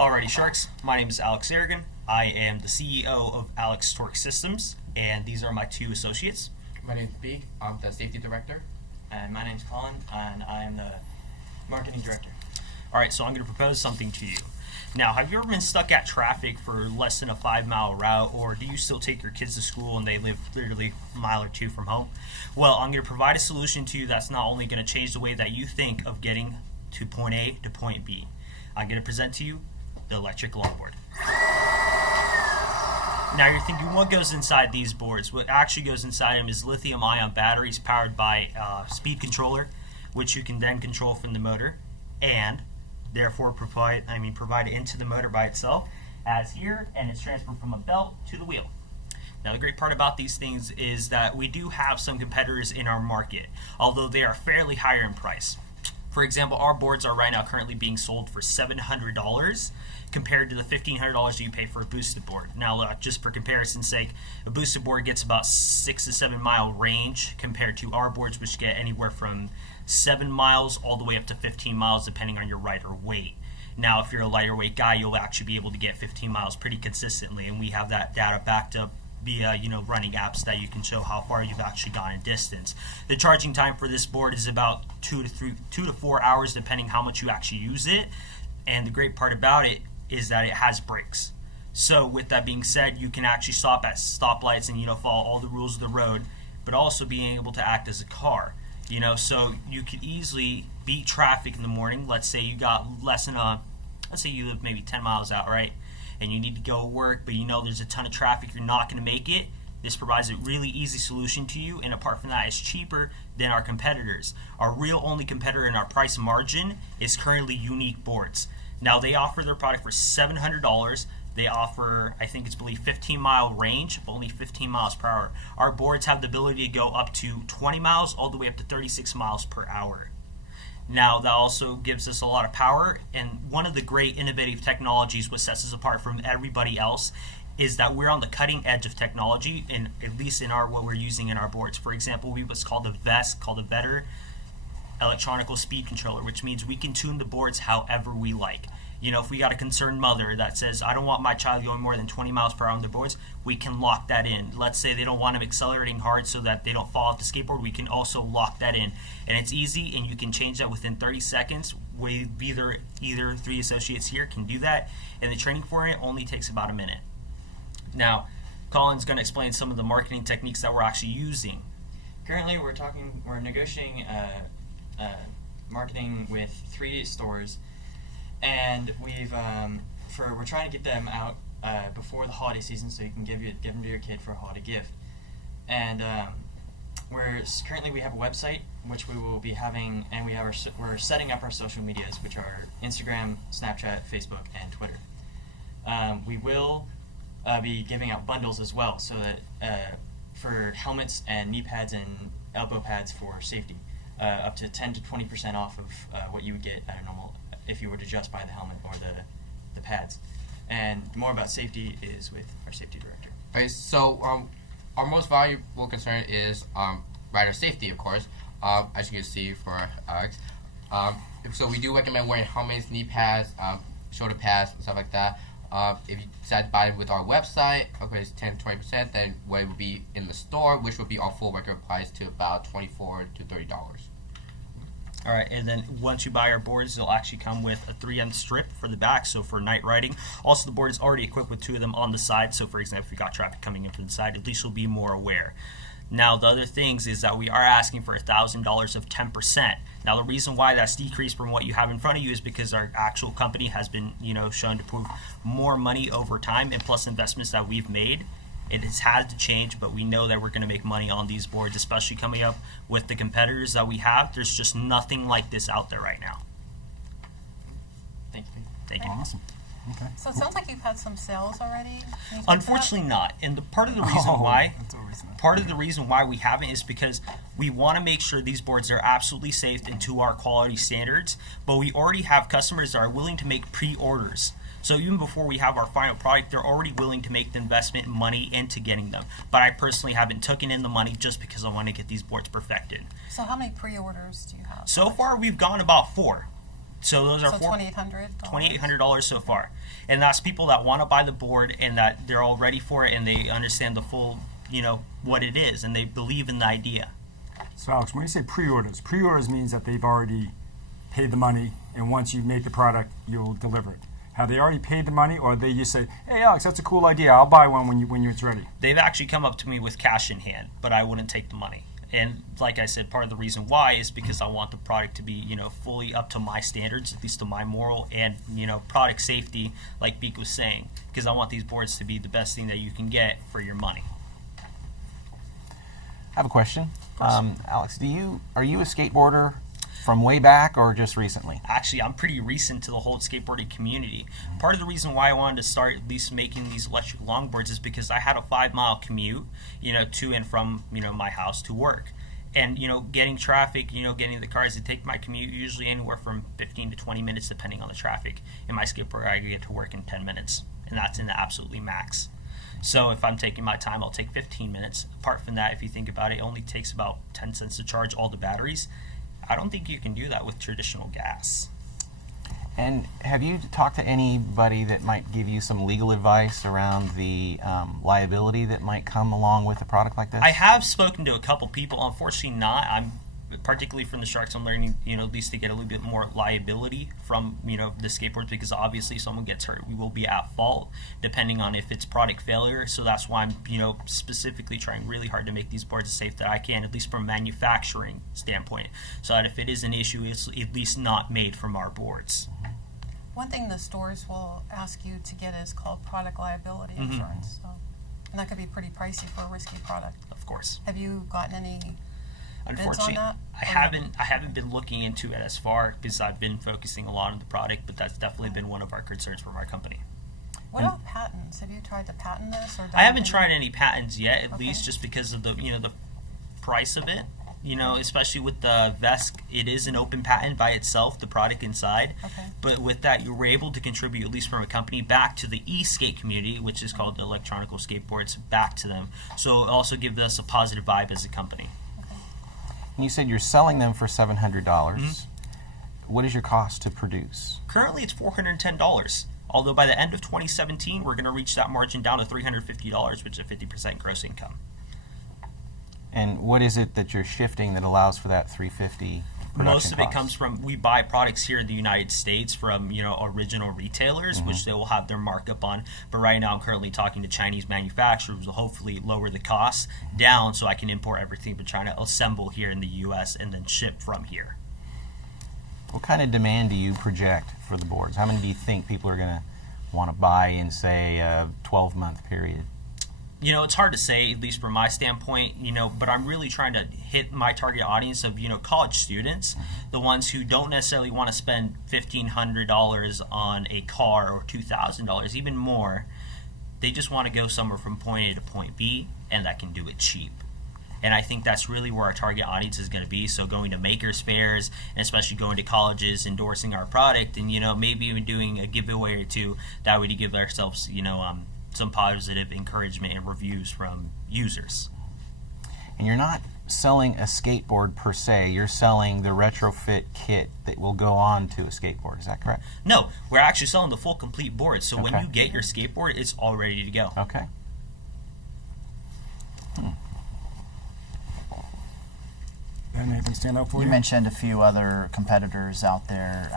Alrighty, Sharks. My name is Alex Aragon. I am the CEO of Alex Torque Systems, and these are my two associates. My name is B. I'm the safety director. And my name is Colin, and I am the marketing director. Alright, so I'm going to propose something to you. Now, have you ever been stuck at traffic for less than a 5-mile route, or do you still take your kids to school and they live literally a mile or two from home? Well, I'm going to provide a solution to you that's not only going to change the way that you think of getting to point A to point B. I'm going to present to you the electric longboard. Now you're thinking, what goes inside these boards? What actually goes inside them is lithium-ion batteries powered by a speed controller, which you can then control from the motor, and therefore provide it into the motor by itself, as here, and it's transferred from a belt to the wheel. Now the great part about these things is that we do have some competitors in our market, although they are fairly higher in price. For example, our boards are right now currently being sold for $700 compared to the $1,500 you pay for a boosted board. Now, just for comparison's sake, a boosted board gets about 6 to 7 mile range compared to our boards, which get anywhere from 7 miles all the way up to 15 miles depending on your rider weight. Now, if you're a lighter weight guy, you'll actually be able to get 15 miles pretty consistently, and we have that data backed up via running apps that you can show how far you've actually gone in distance. The charging time for this board is about 2 to 4 hours depending how much you actually use it, and the great part about it is that it has brakes. So with that being said, you can actually stop at stoplights and follow all the rules of the road, but also being able to act as a car. So you could easily beat traffic in the morning. Let's say you got let's say you live maybe 10 miles out, right? And you need to go to work, but there's a ton of traffic, you're not going to make it. This provides a really easy solution to you, and apart from that, it's cheaper than our competitors. Our real only competitor in our price margin is currently Unique Boards. Now, they offer their product for $700. They offer, I think it's 15-mile range, but only 15 miles per hour. Our boards have the ability to go up to 20 miles all the way up to 36 miles per hour. Now, that also gives us a lot of power, and one of the great innovative technologies what sets us apart from everybody else is that we're on the cutting edge of technology, and at least in what we're using in our boards. For example, we have what's called a VESC, called a Better Electronical Speed Controller, which means we can tune the boards however we like. If we got a concerned mother that says, I don't want my child going more than 20 miles per hour on their boards, we can lock that in. Let's say they don't want them accelerating hard so that they don't fall off the skateboard, we can also lock that in. And it's easy, and you can change that within 30 seconds. Either 3 associates here can do that, and the training for it only takes about a minute. Now, Colin's going to explain some of the marketing techniques that we're actually using. Currently, we're negotiating marketing with 3 stores, and we're trying to get them out before the holiday season, so you can give them to your kid for a holiday gift. And currently we have a website which we will be having, and we're setting up our social medias, which are Instagram, Snapchat, Facebook, and Twitter. We will be giving out bundles as well, so that for helmets and knee pads and elbow pads for safety, up to 10 to 20% off of what you would get at a normal if you were to just buy the helmet or the pads. And more about safety is with our safety director. Okay, so our most valuable concern is rider safety, of course, as you can see for Alex. So we do recommend wearing helmets, knee pads, shoulder pads, and stuff like that. If you decide to buy it with our website, okay, it's 10-20%, then what it would be in the store, which would be our full record price to about $24 to $30. Alright, and then once you buy our boards, they'll actually come with a 3M strip for the back, so for night riding. Also, the board is already equipped with 2 of them on the side, so for example, if you got traffic coming in from the side, at least you'll be more aware. Now, the other things is that we are asking for $1,000 of 10%. Now, the reason why that's decreased from what you have in front of you is because our actual company has been, shown to prove more money over time, and plus investments that we've made. It has had to change, but we know that we're going to make money on these boards, especially coming up with the competitors that we have. There's just nothing like this out there right now. Thank you. Thank you. Awesome. Okay. So it sounds like you've had some sales already. Unfortunately not. And part of the reason why we haven't is because we want to make sure these boards are absolutely safe and to our quality standards, but we already have customers that are willing to make pre-orders. So even before we have our final product, they're already willing to make the investment money into getting them. But I personally haven't taken in the money just because I want to get these boards perfected. So how many pre-orders do you have? So far, we've gone about 4. So those are So $2,800. $2,800 so far, and that's people that want to buy the board and that they're all ready for it and they understand the full, what it is and they believe in the idea. So Alex, when you say pre-orders means that they've already paid the money, and once you make the product, you'll deliver it. Have they already paid the money, or they just say, "Hey, Alex, that's a cool idea. I'll buy one when it's ready"? They've actually come up to me with cash in hand, but I wouldn't take the money. And like I said, part of the reason why is because I want the product to be, fully up to my standards, at least to my moral and, product safety, like Beak was saying, because I want these boards to be the best thing that you can get for your money. I have a question. Alex, are you a skateboarder from way back or just recently? Actually, I'm pretty recent to the whole skateboarding community. Part of the reason why I wanted to start at least making these electric longboards is because I had a 5-mile commute, to and from, my house to work. And, getting traffic, getting the cars to take my commute usually anywhere from 15 to 20 minutes depending on the traffic. In my skateboard, I get to work in 10 minutes, and that's in the absolutely max. So if I'm taking my time, I'll take 15 minutes. Apart from that, if you think about it, it only takes about 10 cents to charge all the batteries. I don't think you can do that with traditional gas. And have you talked to anybody that might give you some legal advice around the liability that might come along with a product like this? I have spoken to a couple people. Unfortunately not. I'm particularly from the Sharks, I'm learning, at least to get a little bit more liability from, the skateboards, because obviously if someone gets hurt, we will be at fault depending on if it's product failure. So that's why I'm, specifically trying really hard to make these boards as safe that I can, at least from a manufacturing standpoint, so that if it is an issue, it's at least not made from our boards. One thing the stores will ask you to get is called product liability insurance. So, and that could be pretty pricey for a risky product. Of course. Have you gotten any Unfortunately, bids on that? I haven't been looking into it as far because I've been focusing a lot on the product, but that's definitely been one of our concerns from our company. What about patents? Have you tried to patent this? Or I haven't tried any patents yet, at Okay. least just because of the the price of it. Especially with the vest, it is an open patent by itself, the product inside. Okay. But with that, you were able to contribute, at least from a company, back to the e-skate community, which is called the electronical skateboards, back to them. So it also gives us a positive vibe as a company. And you said you're selling them for $700. What is your cost to produce? Currently, it's $410. Although by the end of 2017, we're going to reach that margin down to $350, which is a 50% gross income. And what is it that you're shifting that allows for that $350 production Most of it cost? comes from, we buy products here in the United States from, original retailers, which they will have their markup on. But right now I'm currently talking to Chinese manufacturers who will hopefully lower the costs down so I can import everything from China, assemble here in the U.S., and then ship from here. What kind of demand do you project for the boards? How many do you think people are going to want to buy in, say, a 12-month period? It's hard to say, at least from my standpoint, but I'm really trying to hit my target audience of, college students, the ones who don't necessarily want to spend $1,500 on a car or $2,000, even more. They just want to go somewhere from point A to point B, and that can do it cheap. And I think that's really where our target audience is going to be. So going to makers fairs, and especially going to colleges, endorsing our product, and, maybe even doing a giveaway or two, that way to give ourselves, some positive encouragement and reviews from users. And you're not selling a skateboard per se, you're selling the retrofit kit that will go on to a skateboard, is that correct? No, we're actually selling the full complete board. So when Okay. you get your skateboard, it's all ready to go. Okay. Ben, anything stand out for you? You mentioned a few other competitors out there.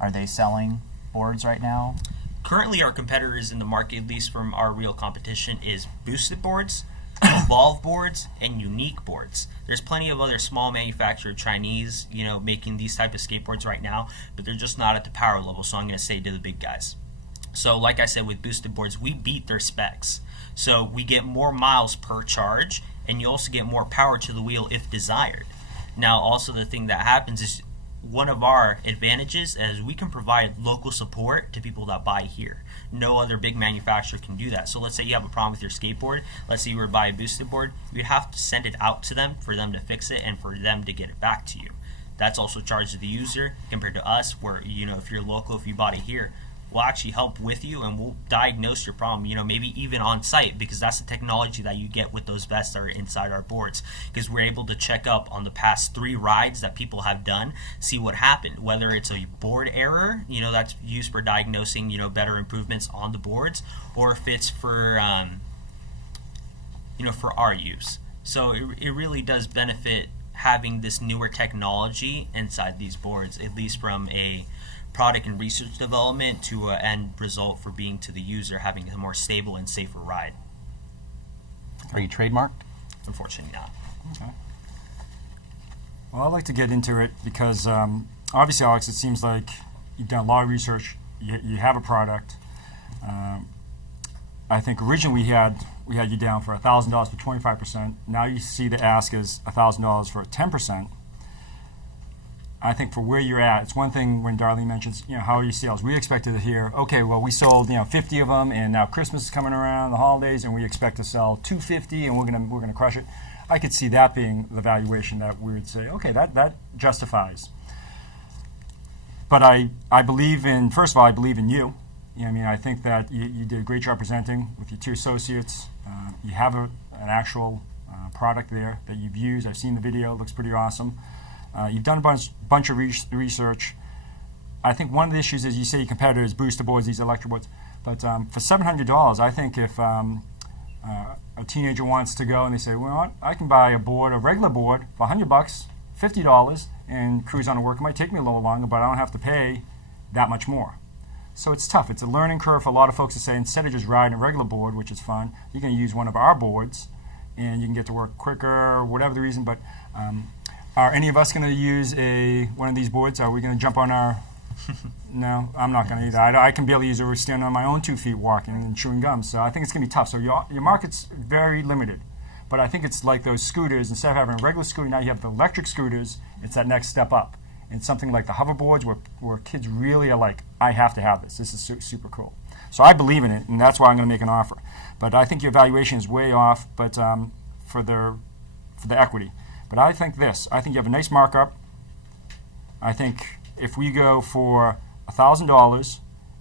Are they selling boards right now? Currently, our competitors in the market, at least from our real competition, is boosted boards, evolve boards, and unique boards. There's plenty of other small manufactured Chinese, making these type of skateboards right now, but they're just not at the power level, so I'm going to say to the big guys. So like I said, with boosted boards, we beat their specs. So we get more miles per charge, and you also get more power to the wheel if desired. Now, also the thing that happens is, one of our advantages is we can provide local support to people that buy here. No other big manufacturer can do that. So let's say you have a problem with your skateboard. Let's say you were to buy a boosted board. You'd have to send it out to them for them to fix it and for them to get it back to you. That's also charged to the user compared to us where, if you're local, if you bought it here, we'll actually help with you and we'll diagnose your problem, maybe even on site, because that's the technology that you get with those vests that are inside our boards, because we're able to check up on the past 3 rides that people have done, see what happened, whether it's a board error, that's used for diagnosing, better improvements on the boards, or if it's for, for our use. So it really does benefit having this newer technology inside these boards, at least from a product and research development to an end result for being to the user having a more stable and safer ride. Are you trademarked? Unfortunately not. Okay. Well, I'd like to get into it because obviously, Alex, it seems like you've done a lot of research. You have a product. I think originally we had you down for $1,000 for 25%. Now you see the ask is $1,000 for 10%. I think for where you're at, it's one thing when Darlene mentions, how are your sales? We expected to hear, okay, well, we sold, 50 of them, and now Christmas is coming around, the holidays, and we expect to sell 250, and we're gonna crush it. I could see that being the valuation that we would say, okay, that justifies. But I believe in, first of all, I believe in you. I think that you did a great job presenting with your 2 associates. You have an actual product there that you've used. I've seen the video; it looks pretty awesome. You've done a bunch of research. I think one of the issues is you say your competitors booster boards, these electric boards, but for $700, I think if a teenager wants to go and they say, well, I can buy a regular board for $100, $50, and cruise on to work. It might take me a little longer, but I don't have to pay that much more. So it's tough. It's a learning curve for a lot of folks to say, instead of just riding a regular board, which is fun, you're going to use one of our boards, and you can get to work quicker, whatever the reason. But are any of us going to use one of these boards? Are we going to jump on our... No, I'm not going to either. I can barely use it. We're standing on my own 2 feet walking and chewing gum. So I think it's going to be tough. So your market's very limited. But I think it's like those scooters. Instead of having a regular scooter, now you have the electric scooters. It's that next step up. It's something like the hoverboards where kids really are like, I have to have this. This is super cool. So I believe in it, and that's why I'm going to make an offer. But I think your valuation is way off, but for the equity. But I think I think you have a nice markup. I think if we go for $1,000,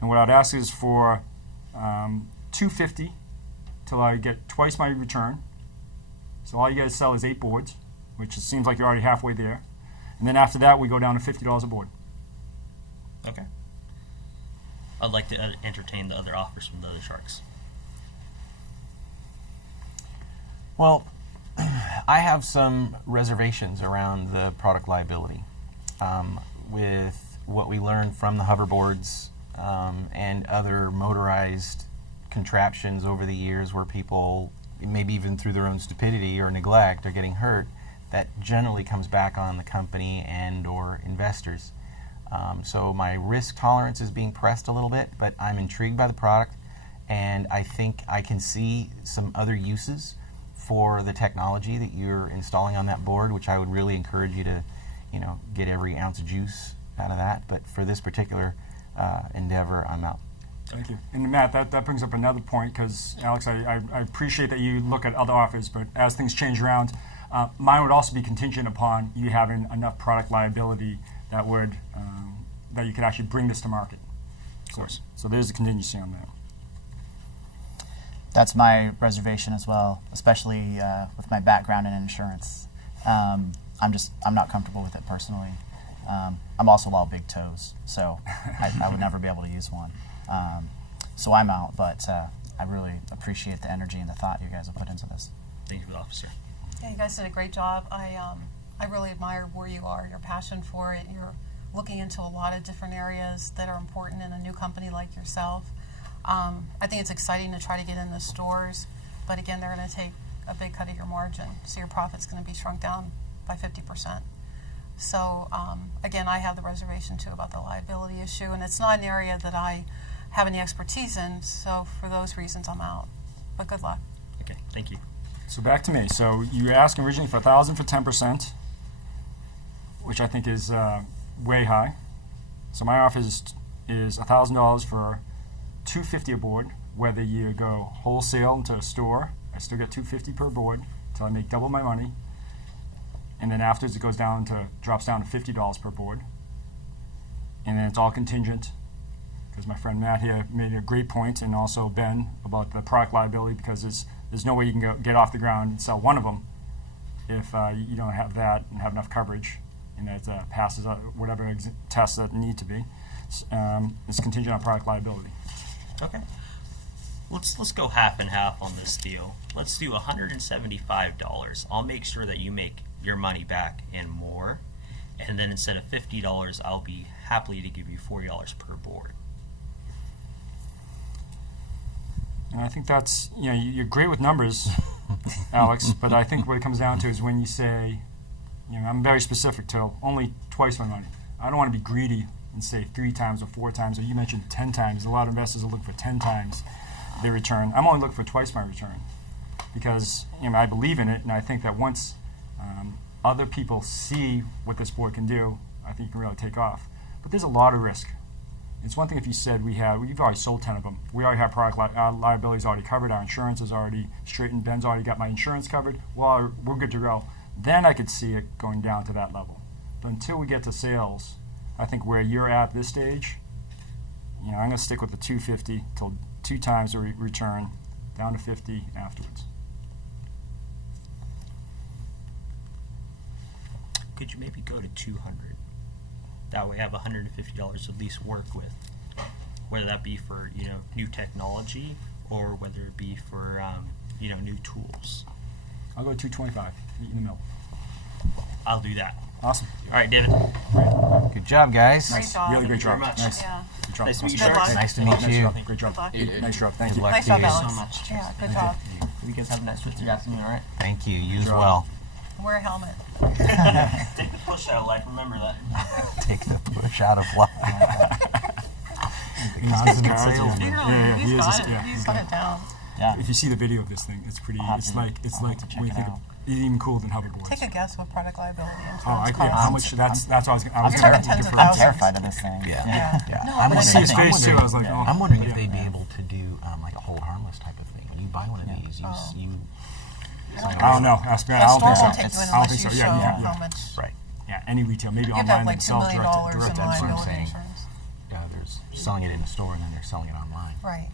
and what I'd ask is for $250 till I get twice my return. So all you guys sell is 8 boards, which it seems like you're already halfway there. And then after that, we go down to $50 a board. Okay. I'd like to entertain the other offers from the other sharks. Well, I have some reservations around the product liability. With what we learned from the hoverboards and other motorized contraptions over the years where people, maybe even through their own stupidity or neglect, are getting hurt, that generally comes back on the company and or investors. So my risk tolerance is being pressed a little bit, but I'm intrigued by the product, and I think I can see some other uses for the technology that you're installing on that board, which I would really encourage you to, get every ounce of juice out of that. But for this particular endeavor, I'm out. Thank you. And Matt, that brings up another point, because Alex, I appreciate that you look at other offers, but as things change around, mine would also be contingent upon you having enough product liability that would that you could actually bring this to market. Of course. So there's a contingency on that. That's my reservation as well, especially with my background in insurance. I'm not comfortable with it personally. I'm also all big toes, so I would never be able to use one. So I'm out, but I really appreciate the energy and the thought you guys have put into this. Thank you, officer. Yeah, you guys did a great job. I really admire where you are, your passion for it. You're looking into a lot of different areas that are important in a new company like yourself. I think it's exciting to try to get in the stores, but again, they're going to take a big cut of your margin, so your profit's going to be shrunk down by 50%. So again, I have the reservation too about the liability issue, and it's not an area that I have any expertise in, so for those reasons I'm out. But good luck. Okay, thank you. So back to me. So you were asking originally for $1,000 for 10%, which I think is way high. So my offer is $1,000 for $250 a board. Whether you go wholesale into a store, I still get $250 per board until I make double my money, and then afterwards it drops down to $50 per board, and then it's all contingent because my friend Matt here made a great point, and also Ben, about the product liability, because there's no way you can get off the ground and sell one of them if you don't have that and have enough coverage, and that passes whatever tests that need to be. It's contingent on product liability. Okay. Let's go half and half on this deal. Let's do $175. I'll make sure that you make your money back and more. And then instead of $50, I'll be happy to give you $40 per board. And I think that's, you're great with numbers, Alex, but I think what it comes down to is when you say, I'm very specific to only twice my money. I don't want to be greedy and say 3 times or 4 times, or you mentioned 10 times. A lot of investors are looking for 10 times their return. I'm only looking for twice my return because I believe in it, and I think that once other people see what this board can do, I think you can really take off. But there's a lot of risk. It's one thing if you said we've already sold 10 of them. We already have product liabilities already covered. Our insurance is already straightened. Ben's already got my insurance covered. Well, we're good to go. Then I could see it going down to that level. But until we get to sales, I think where you're at this stage, I'm going to stick with the 250 till 2 times the return, down to 50 afterwards. Could you maybe go to 200? That way I have $150 at least work with, whether that be for new technology or whether it be for new tools. I'll go 225 in the middle. I'll do that. Awesome. All right, David. Good job, guys. Great job. Really great job. Very much. Nice. Yeah. Good job. Nice to meet you, Good Sharks. luck. Nice to meet you. Great job. Good luck. Nice job. Thank Good you. luck Nice to job, you. Alex. so much. Yeah, good job. You guys have a nice rest of your afternoon, all right? Thank you. You as job. well. Wear a helmet. Take the push out of life. Remember that. Take the push out of life. The constant sales. He he is. He's got it down. Yeah. If you see the video of this thing, it's pretty. I'll have It's to- like I'll have to check we it think out. it's even cooler than hoverboards. Take a guess what product liability insurance Oh, costs. how much? That's what I was. I was I'm gonna talking tens of defer. I'm thousands. terrified of this thing. Yeah. Yeah. Yeah. No, I'm but I see his I think- face too. I was like, Yeah. oh. I'm wondering if yeah. they'd be able to do like a hold harmless type of thing. When you buy one of these, you I don't know. Ask Ben. I A don't store think so. won't take you in I don't unless think you so. show Yeah. how much. right. Yeah. Any retail, maybe You have to have online like $2 themselves million direct. in That's what I'm liability saying. insurance. There's selling it in a store and then they're selling it online. Right.